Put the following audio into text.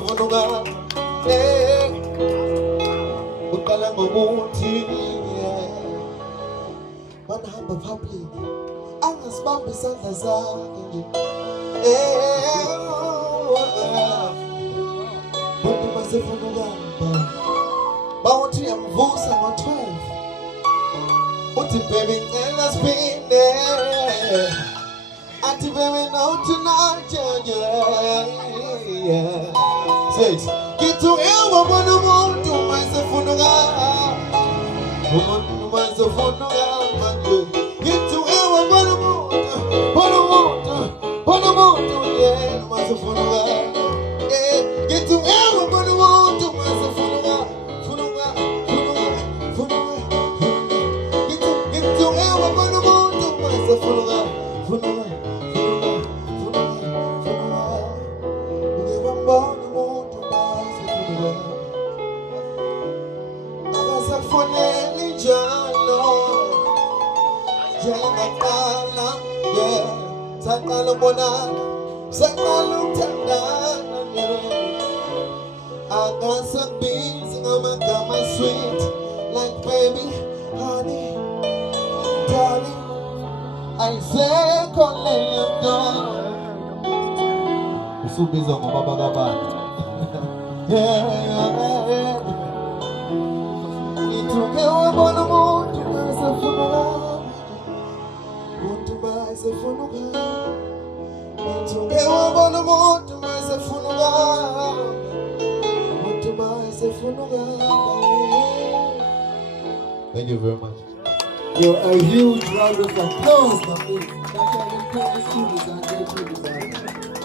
masefunuka ukala ngomuthi banahamba public angasibambi isandla zakhe bantu masefunuka bawuthi uyamvusa ngo-12 uthi baby ngicela siphinde athi baby no tonight yeah. Says ngithukewa bona umuntu masefunuka umuntu masefunuka manje ngithukewa bona umuntu yeah masefunuka ngithukewa bona umuntu masefunuka ngithukewa bona umuntu masefunuka akasafoneli njalo njengaqala yeah saqala ukubonana saqala ukuthandana akasabizi ngamagama sweet like baby honey darling ayisekho leyo nto usubizwa ngobaba kabantu yeah ngithukewa bona umuntu masefunuka ngithukewa bona umuntu masefunuka. Thank you very much. You're a huge round of applause, my friend. That's how you put the students on their